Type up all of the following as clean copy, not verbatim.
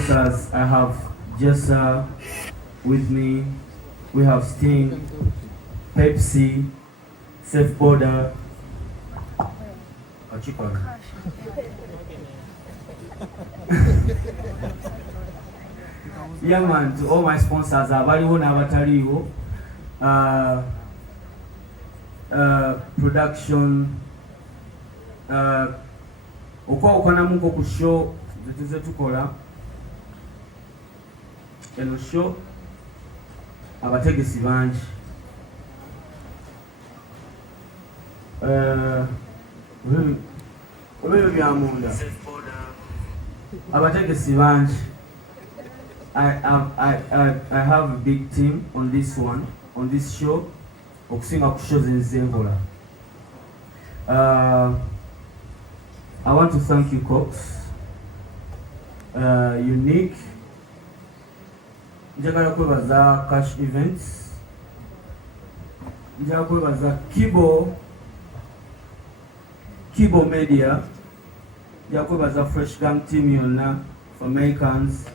sponsors. I have Jessa with me. We have Sting, Pepsi, Safe Border. Yeah man, to all my sponsors, abaliwo n'abataliwo, production, okwawukanamuko ku show zetuze tukola. Eno show abategesi bangi, ebyo byamunda abategesi bangi. I have a big team on this one, on this show. Okusinga ku shows enzengola. I want to thank you, Cox. Unique. Njagala kwebaza Cash Events. Njagala kwebaza Kibo Media. Njagala kwebaza Fresh Gang team yonna, Fameicans.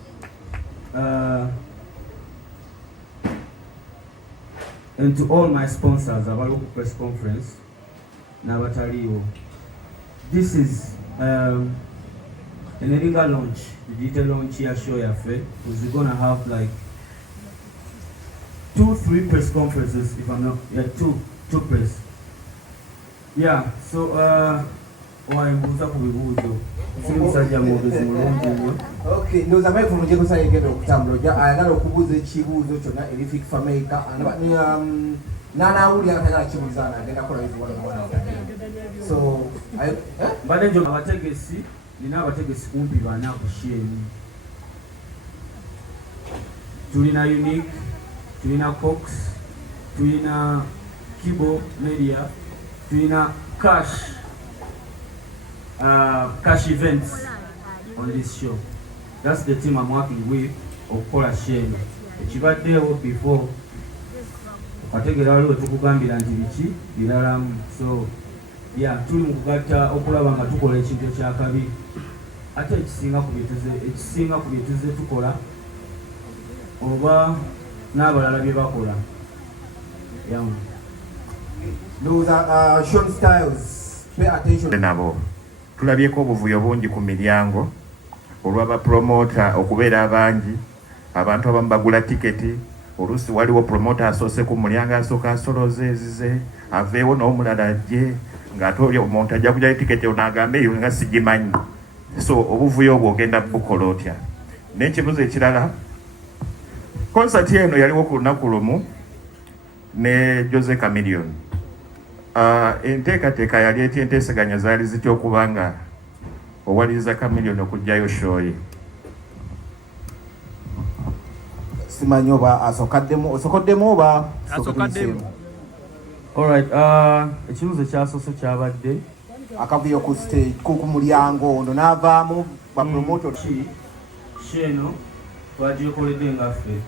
And to all my sponsors, our local press conference, n'abataliwo. This is an illegal launch, the digital launch here show yaffe. We're gonna have like 2-3 press conferences, if I'm not, yeah, two press. Yeah, so wayimbuuza ku bibuuzo. Simusajja mwogezi mulungi nnyo. Okay, ndoza mai from Jeko sai ngendo okutambula. Ayagala okubuuza ekibuuzo kyonna eri Fameica. Nana uli akagala kibuuzana agenda kola ebiwala mwana. So, mbadde njo abategesi, nina abategesi kumpi bana ku Sheni. Tulina Unique, tulina Cox, tulina Kibo Media, tulina Cash Events on this show. That's the team I'm working with, okukola Sheni. Ekibaddewo before okategera waliwo tukugambira nti biki biralamu. So yeah, tuli mu kugatta okulaba nga tukola ekintu ekyakabi ate ekisinga ku byetuze tukola oba n'abalala bye bakola. Those are Sean Styles. Pay attention. Nabo tulabyeko obuvuyo bungi ku miryango olw'aba promoter okubeera abangi, abantu abamu bagula tiketi. Oluusi waliwo promoter asoose ku mulyango asooka asoloze ezize aveewo n'omulala ajje ng'ate oli omuntu ajja kujjayo tiketi n'agamba eyo nga sigimanyi. So obuvuyo obwo ogenda bukola otya? N'ekibuzo ekirala, concert eno yaliwo ku lunaku lumu ne Jchameleon. Enteekateeka yali etya, enteeseganya zaali zitya okuba nga owaliriza Chameleon okujjayo show ye? Simanyi oba osokoddemu oba asokoddemu. Alright, ekibuzo kyasoose kyabadde akavuyo ku stage ku mulyango ono n'avaamu ba promoter Sheno twagikoledde ngaffe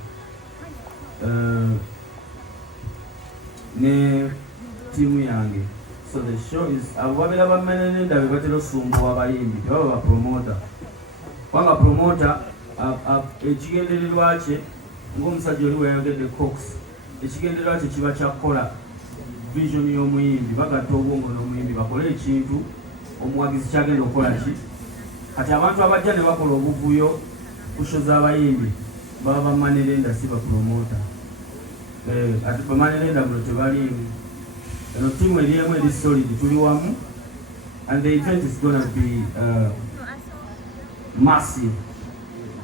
ne tiimu yange. So the show is ababeera bamenenenda be batera osumbuwa abayimbi tebaba ba promoter. Kubanga promoter ekigendererwa kye ng'omusajja oli weyayogedde Cox, ekigendererwa kye kiba kyakukola vision y'omuyimbi, bagatta obwongo n'omuyimbi bakole ekintu omuwagizi kyagenda okukola ki. Kati abantu abajja ne bakola obuvuyo ku show z'abayimbi baba bamanerenda si ba promoter. Ati bamanerenda muno tebaliimu. Eno tiimu eri emu eri solid, tuli wamu, and the event is gonna be massive.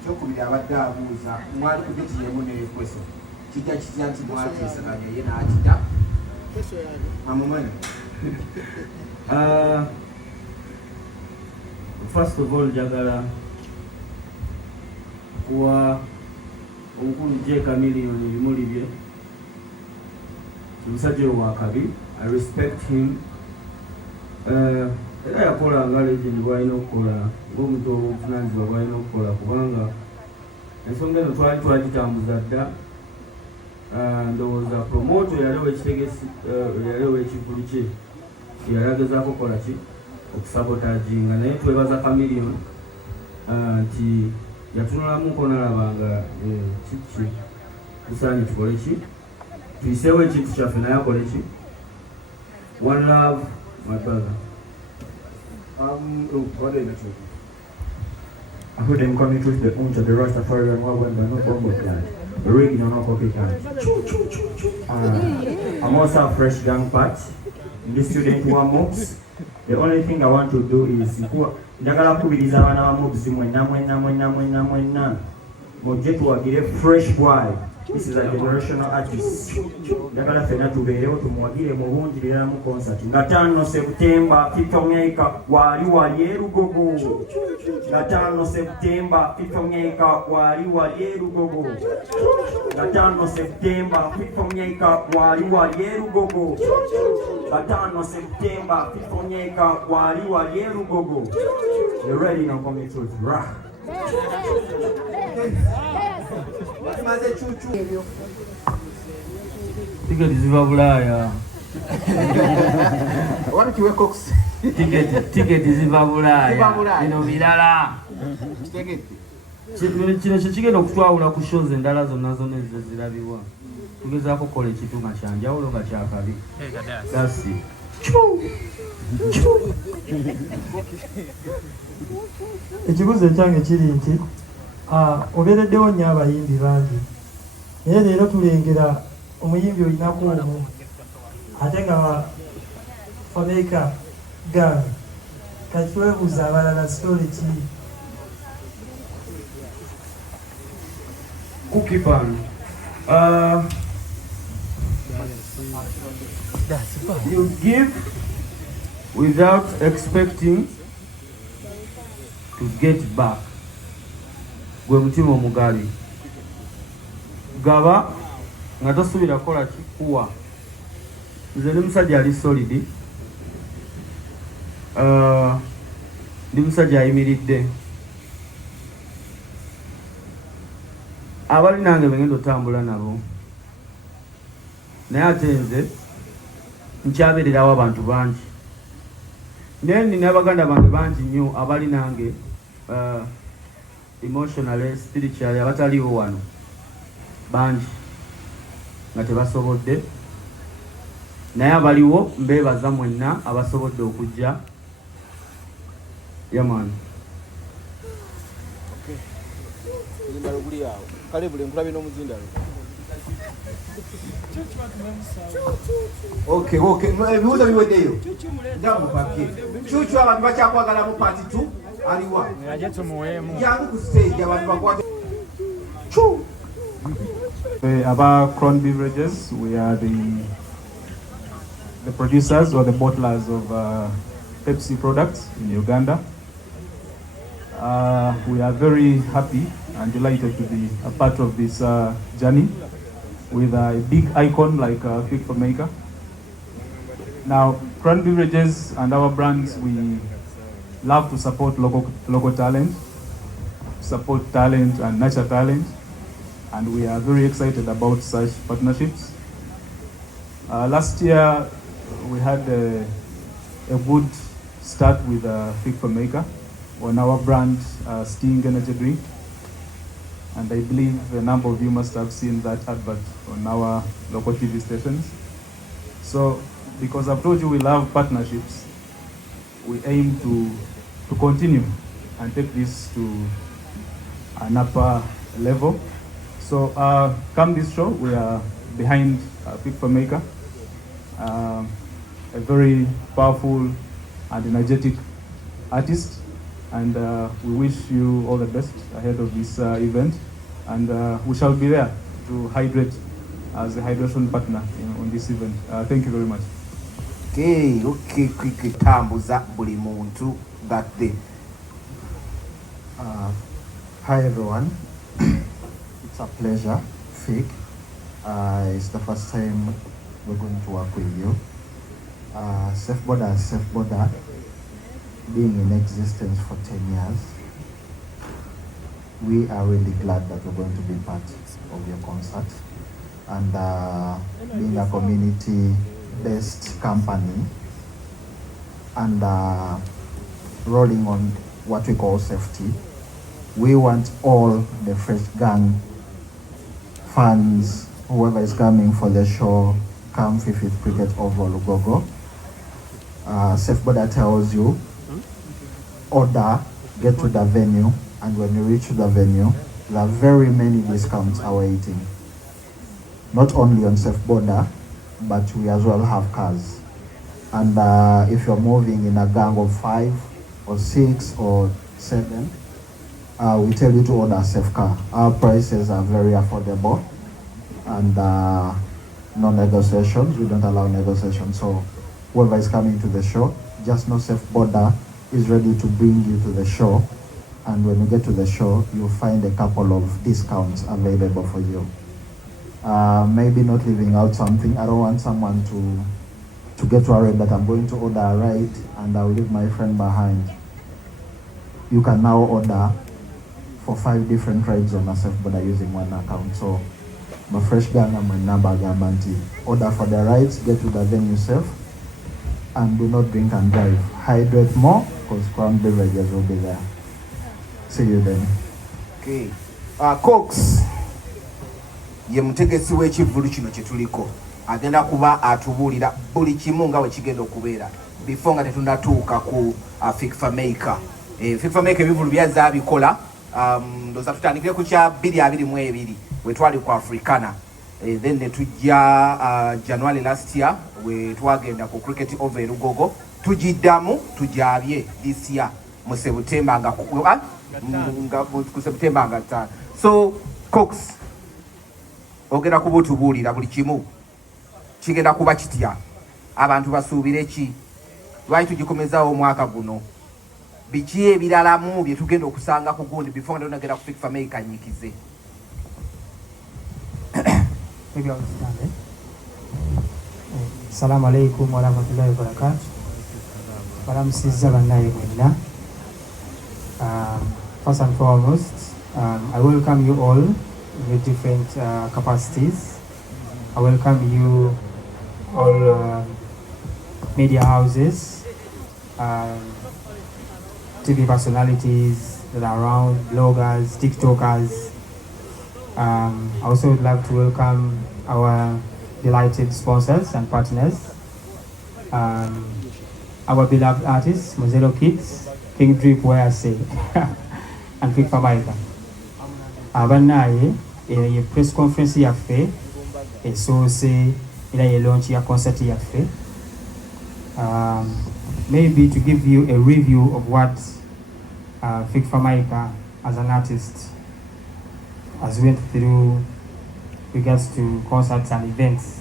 Kyokubiri abadde abuuza mwali kugiti yemu n'ekweso kijja kitya nti mwateesaganya ye n'akita amumanyi. First of all, njagala kuwa omukulu Jchameleon ebimuli bye. Omusajja oyo wakabi, I respect him. Era yakola nga legend bw'alina okukola, ng'omuntu obuvunaanyizibwa bw'alina okukola, kubanga ensonga eno twali twagitambuza dda. Ndowooza promoter yaliwo ekitegesi, yaliwo ekivulu kye yalagezaako okukola ki okusabotaginga, naye twebaza Chameleon nti yatunulamuko n'alabanga kiki tusaanye tukole ki tuyiseewo ekintu kyaffe naye akole ki. One love, my brother. Ahudi mkono tuite uncha the Rastafarian wabanda no bombo plan. Ring no no copy can. I'm also a fresh young part in the student who are mobs. The only thing I want to do is njagala kubiriza abana ba mobs mwena mujje tuwagire fresh boy. This is a generational artist. Njagala fena tubeerewo tumuwagire mu bunjirira mu concert. Nga 5 September Fameica wali erugogo. Nga 5 September Fameica wali erugogo. Nga 5 September Fameica wali erugogo. Nga 5 September Fameica wali erugogo. You ready now? Come to rock. Tiketi ziva Bulaya. Tiketi ziva Bulaya. Bino birala. Kino kigenda okutwawula ku shows endala zonna ezirabibwa. Tugezaako kukola ekintu nga kyanjawulo nga kyakabi. Gasi. Ekibuzo ekyange kiri nti obeereddewo nnyo abayimbi bangi naye leero tulengera omuyimbi olinaku omu ate nga Fameica gang kati twebuuza abalala story ki? Kukipan. You give without expecting to get back. Gwe mutima omugali. Gaba nga tosuubira kukola kikuwa. Nze ndi musajja ali solid. Ndi musajja ayimiridde. Abali nange begenda otambula nabo. Naye ate nze nkyabeererawo abantu bangi. Naye nina abaganda bange bangi nnyo abali nange emotionally, spiritually, abataliwo wano bangi nga tebasobodde. Naye abaliwo mbeebaza mwenna abasobodde okujja. Yaman. Okay. Ebibuuzo biweddeyo. Njamu papye. Chuchu abantu bakyakwagala mu part 2 aliwa. Jangu ku stage abantu bakwate. About Crown Beverages, we are the producers or the bottlers of Pepsi products in Uganda. We are very happy and delighted to be a part of this journey with a big icon like Fameica. Now, Crown Beverages and our brands, we love to support local talent, support talent and nurture talent, and we are very excited about such partnerships. Last year, we had a good start with Fameica on our brand Sting Energy Drink, and I believe a number of you must have seen that advert on our local TV stations. So, because I've told you we love partnerships, we aim to continue and take this to an upper level. So, come this show, we are behind Fameica, a very powerful and energetic artist, and we wish you all the best ahead of this event, and we shall be there to hydrate as a hydration partner on this event. Thank you very much. Okay, quick tambuza buli muntu gadde. Hi everyone, it's a pleasure, Fig. It's the first time we're going to work with you. Safe Border being in existence for 10 years, we are really glad that we're going to be part of your concert. And being a community-based company and rolling on what we call safety, we want all the Fresh Gang fans, whoever is coming for the show, come 5th Cricket Oval, Lugogo. Safe Border tells you, order, get to the venue, and when you reach the venue, there are very many discounts awaiting. Not only on Safe Border, but we as well have cars. And if you're moving in a gang of 5 or 6 or 7, we tell you to order a safe car. Our prices are very affordable and no negotiations. We don't allow negotiations. So whoever is coming to the show, just know Safe Border is ready to bring you to the show. And when you get to the show, you'll find a couple of discounts available for you. Maybe not leaving out something. I don't want someone to get worried that I'm going to order a ride and I'll leave my friend behind. You can now order for 5 different rides on a Safe Border using one account. So my Fresh Gang and my number Gabanti. Order for the rides, get to the venue safe, and do not drink and drive. Hydrate more, because Crown beverages will be there. See you then. Okay. Cox ye mutegesi w'ekivvulu kino kye tuliko agenda kuba atubuulira buli kimu nga bwe kigenda okubeera before nga tetunnatuuka ku Fameica. Fameica ebivvulu byazza bikola ndoza tutandikire ku kya 2022 we twali ku Africana, then ne tujja January last year we twagenda ku Cricket Oval Lugogo, tujiddamu tujabye this year mu September nga ku September nga 5. So Cox ogenda kubutubuulira buli kimu kigenda kuba kitya, abantu basuubire ki, lwaki tugikomezaawo omwaka guno, biki ebiralamu bye tugenda okusanga ku gundi before nga tunagenda ku Fameica nyikize. Maybe I'll stand there. Assalamu alaikum wa rahmatullahi wa barakatuh. Baramusizza bannaye mwenna. First and foremost, I welcome you all with different capacities. I welcome you all media houses, TV personalities that are around, bloggers, TikTokers. I also would like to welcome our delighted sponsors and partners, our beloved artists, Mozelo Kids, King Drip, where I say, and Big Fameica. Abanaye, a press conference yaffe, a source, a launch ya concert yaffe. Maybe to give you a review of what Big Fameica as an artist has went through regards to concerts and events.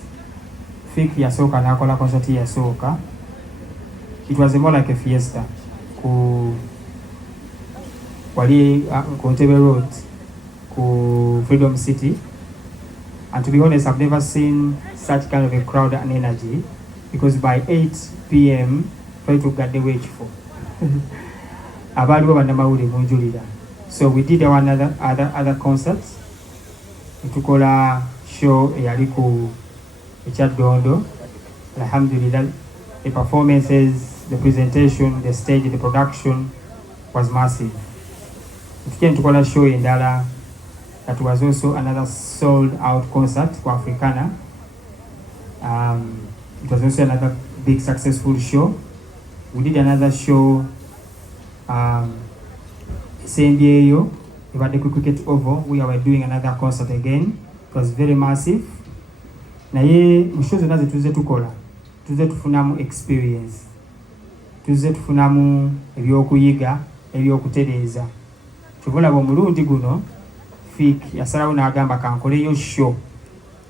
Fik yasoka nakola concert yasoka. It was more like a fiesta. Wali Kontebe Road, Freedom City, and to be honest, I've never seen such kind of a crowd and energy, because by 8 p.m. try to get the wage for. So we did other concerts. We took a show Yariku Ekiddako. Alhamdulillah, the performances, the presentation, the stage, the production was massive. We came to a show in Dala that was also another sold out concert for Africana. It was also another big successful show. We did another show same day, Ebimuli Cricket Oval. We were doing another concert again. It was very massive. Naye mushozo naze tuze tufunamu experience, tuze tufunamu ebyokuyiga, ebyokutereeza. Tubulaba omulundi guno Fik yasalawo n'agamba kankoleyo show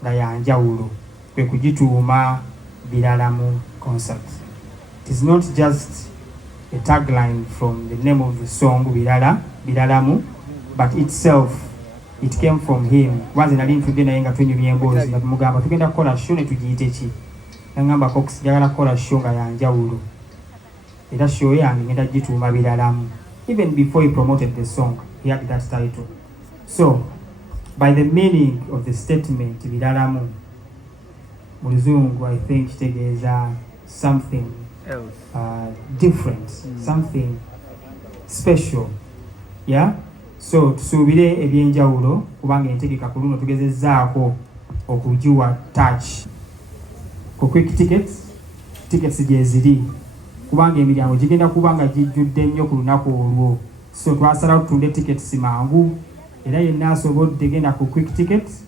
nga yanjawulo, kwe kugituuma Biralamu concert. It is not just a tagline from the name of the song Biralamu, but itself, it came from him. Wanze nali ntudde naye nga tunyumya emboozi nga tumugamba tugenda kukola show ne tugiyite ki. Nangamba Cox njagala kukola show nga yanjawulo. Era show yange ngenda gituuma Biralamu. Even before he promoted the song, he had that title. So, by the meaning of the statement Biralamu, Muluzungu, I think kitegeeza something different, something special. Yeah? So tusuubire ebyenjawulo kubanga entegeka ku luno tugezezzaako okugiwa touch. Ku quick tickets gye ziri kubanga emiryango gigenda kuba nga gijjudde nnyo ku lunaku olwo. So twasalawo tutunde tickets mangu era yenna asobodde genda ku quick tickets